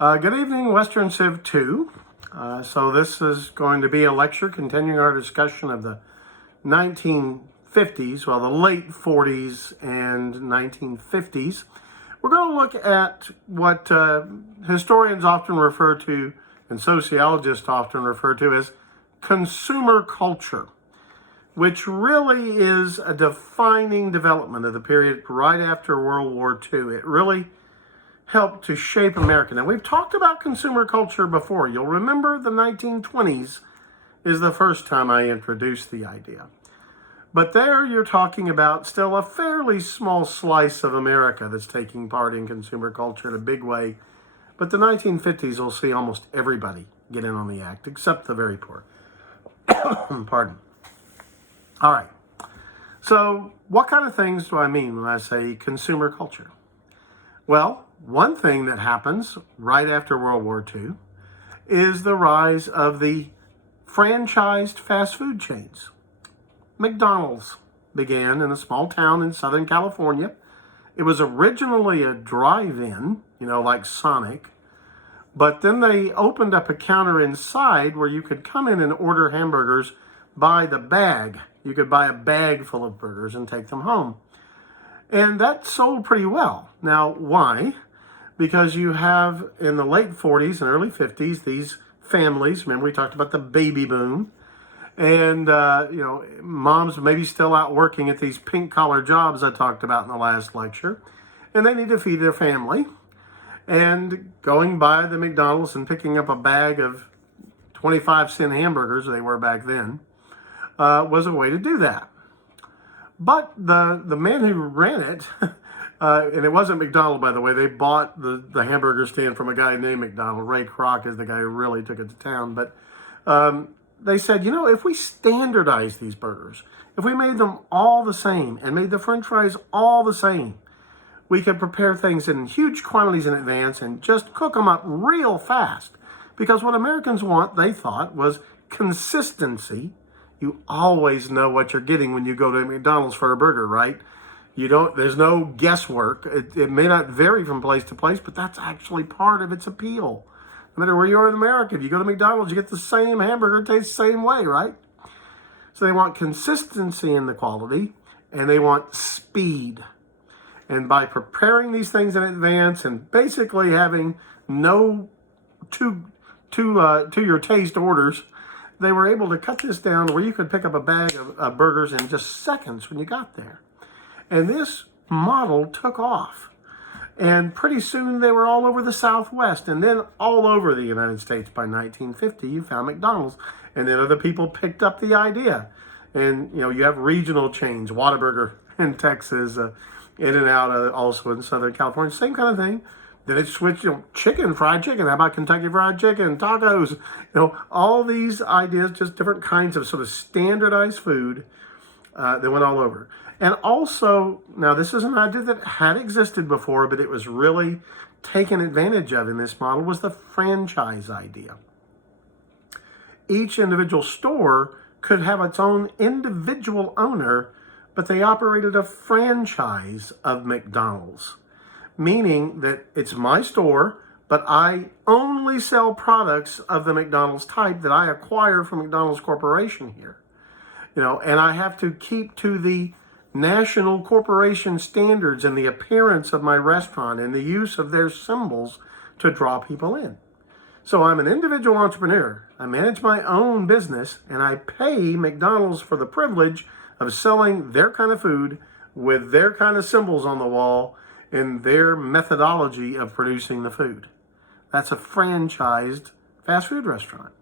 Good evening, Western Civ 2. So this is going to be a lecture continuing our discussion of the 1950s, well, the late 40s and 1950s. We're going to look at what historians often refer to and sociologists often refer to as consumer culture, which really is a defining development of the period right after World War II. It really helped to shape America. Now, we've talked about consumer culture before. You'll remember the 1920s is the first time I introduced the idea. But there you're talking about still a fairly small slice of America that's taking part in consumer culture in a big way. But the 1950s will see almost everybody get in on the act, except the very poor. Pardon. All right. So what kind of things do I mean when I say consumer culture? Well, one thing that happens right after World War II is the rise of the franchised fast food chains. McDonald's began in a small town in Southern California. It was originally a drive-in, like Sonic, but then they opened up a counter inside where you could come in and order hamburgers by the bag. You could buy a bag full of burgers and take them home. And that sold pretty well. Now, why? Because you have, in the late 40s and early 50s, these families, remember we talked about the baby boom, and, moms maybe still out working at these pink-collar jobs I talked about in the last lecture, and they need to feed their family. And going by the McDonald's and picking up a bag of 25-cent hamburgers, they were back then, was a way to do that. But the man who ran it, and it wasn't McDonald, by the way, they bought the hamburger stand from a guy named McDonald. Ray Kroc is the guy who really took it to town. But they said, if we standardize these burgers, if we made them all the same and made the french fries all the same, we could prepare things in huge quantities in advance and just cook them up real fast. Because what Americans want, they thought, was consistency. You always know what you're getting when you go to McDonald's for a burger, right? There's no guesswork. It may not vary from place to place, but that's actually part of its appeal. No matter where you are in America, if you go to McDonald's, you get the same hamburger, it tastes the same way, right? So they want consistency in the quality, and they want speed. And by preparing these things in advance and basically having no to your taste orders, they were able to cut this down where you could pick up a bag of burgers in just seconds when you got there. And this model took off. And pretty soon they were all over the Southwest and then all over the United States. By 1950, you found McDonald's. And then other people picked up the idea. And, you have regional chains, Whataburger in Texas, In-N-Out also in Southern California, same kind of thing. Then it switched, fried chicken. How about Kentucky Fried Chicken, tacos? All these ideas, just different kinds of sort of standardized food that went all over. And also, now this is an idea that had existed before, but it was really taken advantage of in this model, was the franchise idea. Each individual store could have its own individual owner, but they operated a franchise of McDonald's. Meaning that it's my store, but I only sell products of the McDonald's type that I acquire from McDonald's Corporation here. And I have to keep to the national corporation standards and the appearance of my restaurant and the use of their symbols to draw people in. So I'm an individual entrepreneur. I manage my own business, and I pay McDonald's for the privilege of selling their kind of food with their kind of symbols on the wall and their methodology of producing the food. That's a franchised fast food restaurant.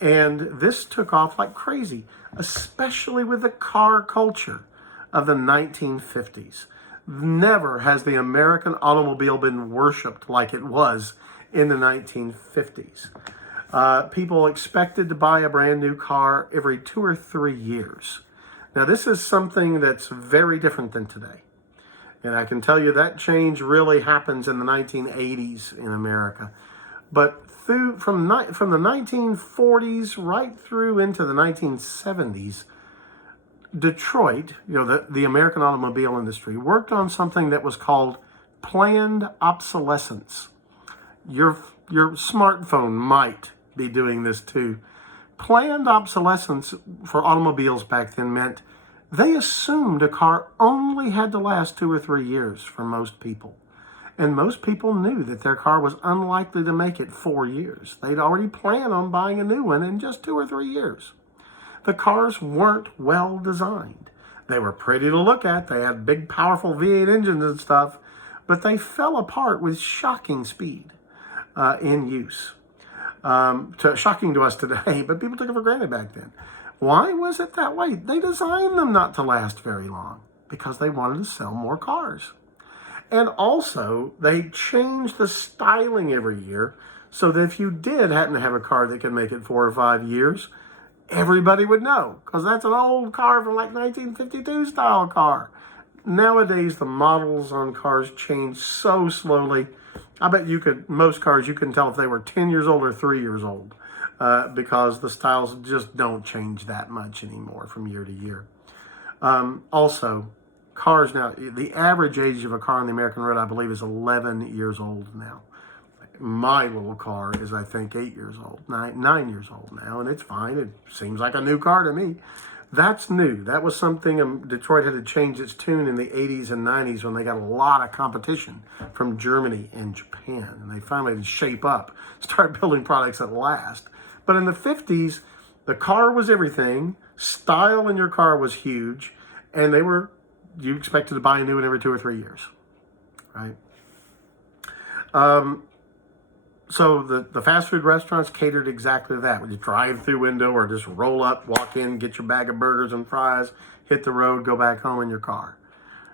And this took off like crazy, especially with the car culture of the 1950s. Never has the American automobile been worshipped like it was in the 1950s. People expected to buy a brand new car every 2 or 3 years. Now, this is something that's very different than today. And I can tell you that change really happens in the 1980s in America. But from the 1940s right through into the 1970s, Detroit, the American automobile industry, worked on something that was called planned obsolescence. your smartphone might be doing this too. Planned obsolescence for automobiles back then meant they assumed a car only had to last 2 or 3 years for most people. And most people knew that their car was unlikely to make it 4 years. They'd already planned on buying a new one in just 2 or 3 years. The cars weren't well designed. They were pretty to look at. They had big, powerful V8 engines and stuff, but they fell apart with shocking speed in use. Shocking to us today, but people took it for granted back then. Why was it that way? They designed them not to last very long because they wanted to sell more cars. And also, they changed the styling every year so that if you did happen to have a car that could make it 4 or 5 years, everybody would know, because that's an old car from like 1952 style car. Nowadays, the models on cars change so slowly. I bet most cars, you can tell if they were 10 years old or 3 years old, because the styles just don't change that much anymore from year to year. Also, cars now, the average age of a car on the American road, I believe, is 11 years old now. My little car is, I think, 8 years old, 9 years old now, and it's fine. It seems like a new car to me. That's new. That was something Detroit had to change its tune in the 80s and 90s when they got a lot of competition from Germany and Japan. And they finally had to shape up, start building products that last. But in the 50s, the car was everything. Style in your car was huge. And you expected to buy a new one every 2 or 3 years, right? So the fast food restaurants catered exactly to that. With your drive-through window or just roll up, walk in, get your bag of burgers and fries, hit the road, go back home in your car.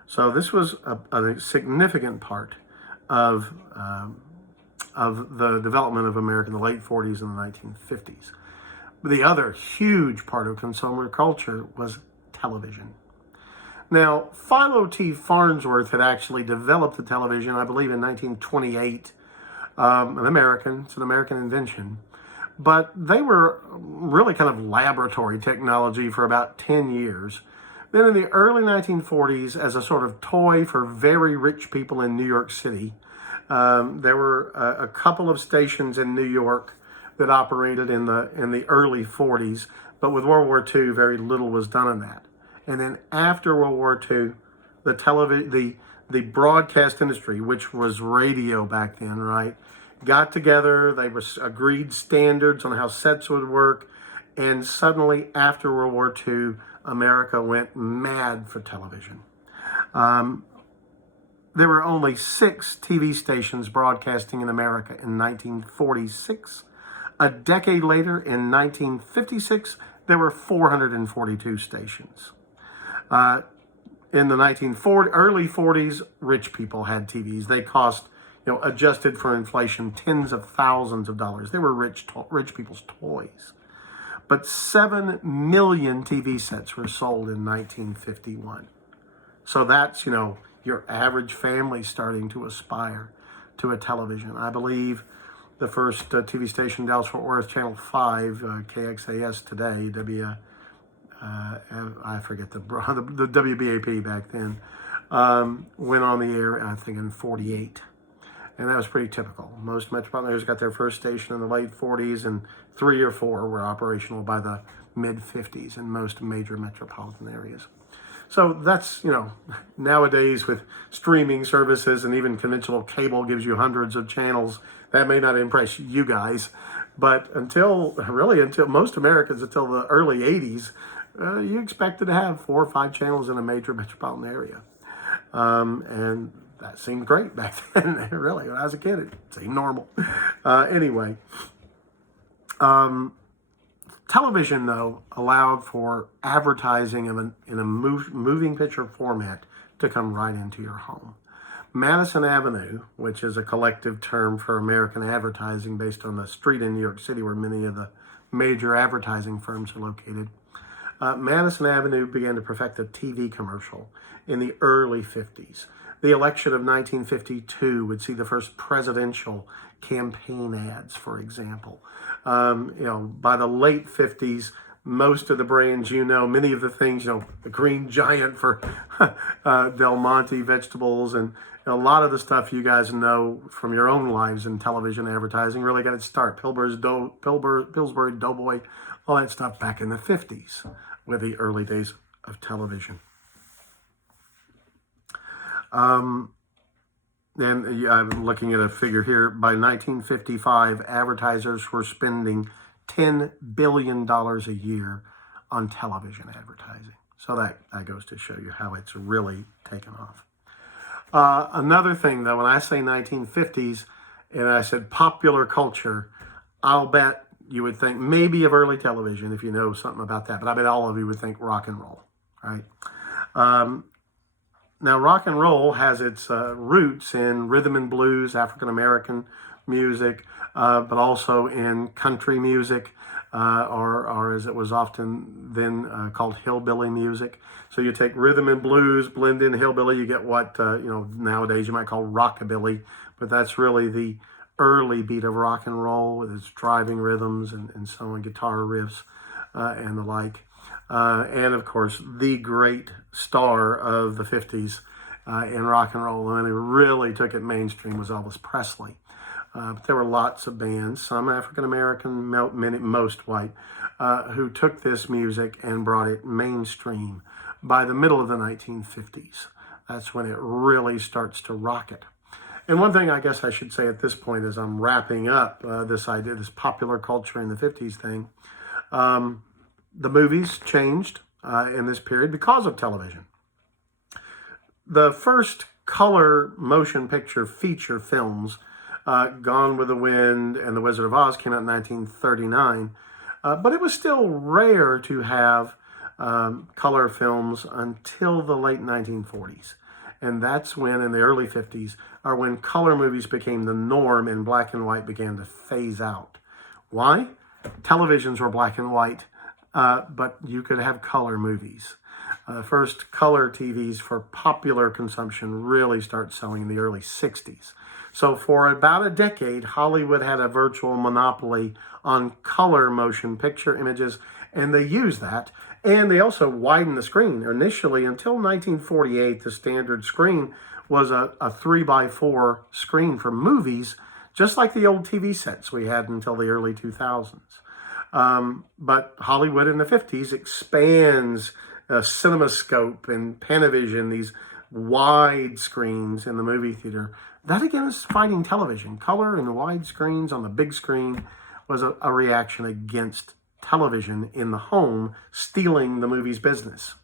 So this was a significant part of the development of America in the late 40s and the 1950s. The other huge part of consumer culture was television. Now, Philo T. Farnsworth had actually developed the television, I believe, in 1928. It's an American invention. But they were really kind of laboratory technology for about 10 years. Then in the early 1940s, as a sort of toy for very rich people in New York City, there were a couple of stations in New York that operated in the early 40s. But with World War II, very little was done on that. And then after World War II, the broadcast industry, which was radio back then, right, got together. They agreed standards on how sets would work. And suddenly, after World War II, America went mad for television. There were only 6 TV stations broadcasting in America in 1946. A decade later, in 1956, there were 442 stations. In the early 40s, rich people had TVs. They cost, adjusted for inflation, tens of thousands of dollars. They were rich people's toys. But 7 million TV sets were sold in 1951. So that's, your average family starting to aspire to a television. I believe the first TV station, Dallas-Fort Worth, Channel 5, KXAS today, I forget the WBAP back then, went on the air, I think, in 48. And that was pretty typical. Most metropolitan areas got their first station in the late 40s, and 3 or 4 were operational by the mid-50s in most major metropolitan areas. So that's, nowadays with streaming services and even conventional cable gives you hundreds of channels, that may not impress you guys. But until most Americans, until the early 80s, you expected to have 4 or 5 channels in a major metropolitan area. And that seemed great back then, really. When I was a kid, it seemed normal. Anyway, television, though, allowed for advertising in a moving picture format to come right into your home. Madison Avenue, which is a collective term for American advertising based on the street in New York City where many of the major advertising firms are located, Madison Avenue began to perfect the TV commercial in the early 50s. The election of 1952 would see the first presidential campaign ads, for example. By the late 50s, most of the brands you know, many of the things, the Green Giant for Del Monte vegetables, and a lot of the stuff you guys know from your own lives in television advertising really got its start. Pillsbury Doughboy, all that stuff back in the 50s with the early days of television. And I'm looking at a figure here. By 1955, advertisers were spending $10 billion a year on television advertising. So that goes to show you how it's really taken off. Another thing, though, when I say 1950s and I said popular culture, I'll bet you would think maybe of early television if you know something about that. But I bet all of you would think rock and roll, right? Now, rock and roll has its roots in rhythm and blues, African-American music, but also in country music, or as it was often then called hillbilly music. So you take rhythm and blues, blend in hillbilly, you get what, nowadays you might call rockabilly, but that's really the early beat of rock and roll with its driving rhythms and so on, guitar riffs and the like. And of course, the great star of the 50s in rock and roll, and it really took it mainstream, was Elvis Presley. But there were lots of bands, some African-American, most white, who took this music and brought it mainstream by the middle of the 1950s. That's when it really starts to rocket. And one thing I guess I should say at this point as I'm wrapping up this idea, this popular culture in the 50s thing, the movies changed in this period because of television. The first color motion picture feature films, Gone with the Wind and The Wizard of Oz, came out in 1939, but it was still rare to have color films until the late 1940s. And that's when, in the early 50s, are when color movies became the norm and black and white began to phase out. Why? Televisions were black and white, but you could have color movies. First color TVs for popular consumption really start selling in the early 60s. So for about a decade, Hollywood had a virtual monopoly on color motion picture images, and they used that. And they also widened the screen. Initially, until 1948, the standard screen was a 3x4 screen for movies, just like the old TV sets we had until the early 2000s. But Hollywood in the 50s expands CinemaScope and Panavision, these wide screens in the movie theater. That again is fighting television. Color and the wide screens on the big screen was a reaction against television in the home stealing the movie's business.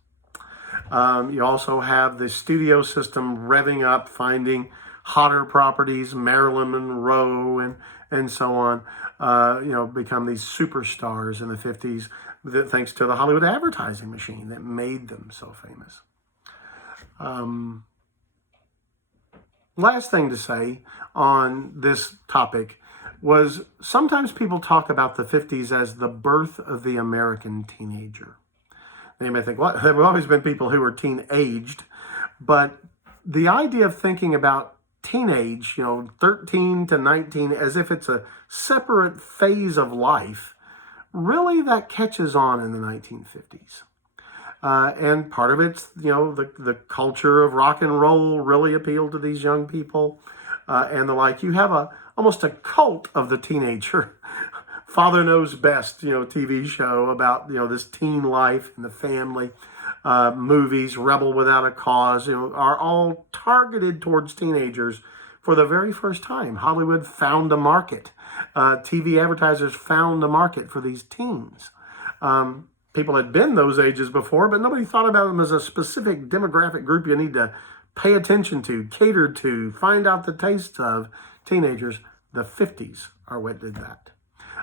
You also have the studio system revving up, finding hotter properties, Marilyn Monroe and so on, become these superstars in the 50s, thanks to the Hollywood advertising machine that made them so famous. Last thing to say on this topic was sometimes people talk about the 50s as the birth of the American teenager. They may think, well, there have always been people who were teen-aged, but the idea of thinking about teenage, 13 to 19, as if it's a separate phase of life, really that catches on in the 1950s. And part of it's, the culture of rock and roll really appealed to these young people and the like. You have almost a cult of the teenager. Father Knows Best, TV show about, this teen life and the family. Movies, Rebel Without a Cause, are all targeted towards teenagers for the very first time. Hollywood found a market. TV advertisers found a market for these teens. People had been those ages before, but nobody thought about them as a specific demographic group you need to pay attention to, cater to, find out the tastes of. Teenagers. The 50s are what did that.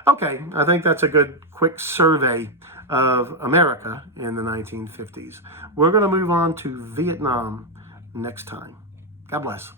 Okay, I think that's a good quick survey of America in the 1950s. We're going to move on to Vietnam next time. God bless.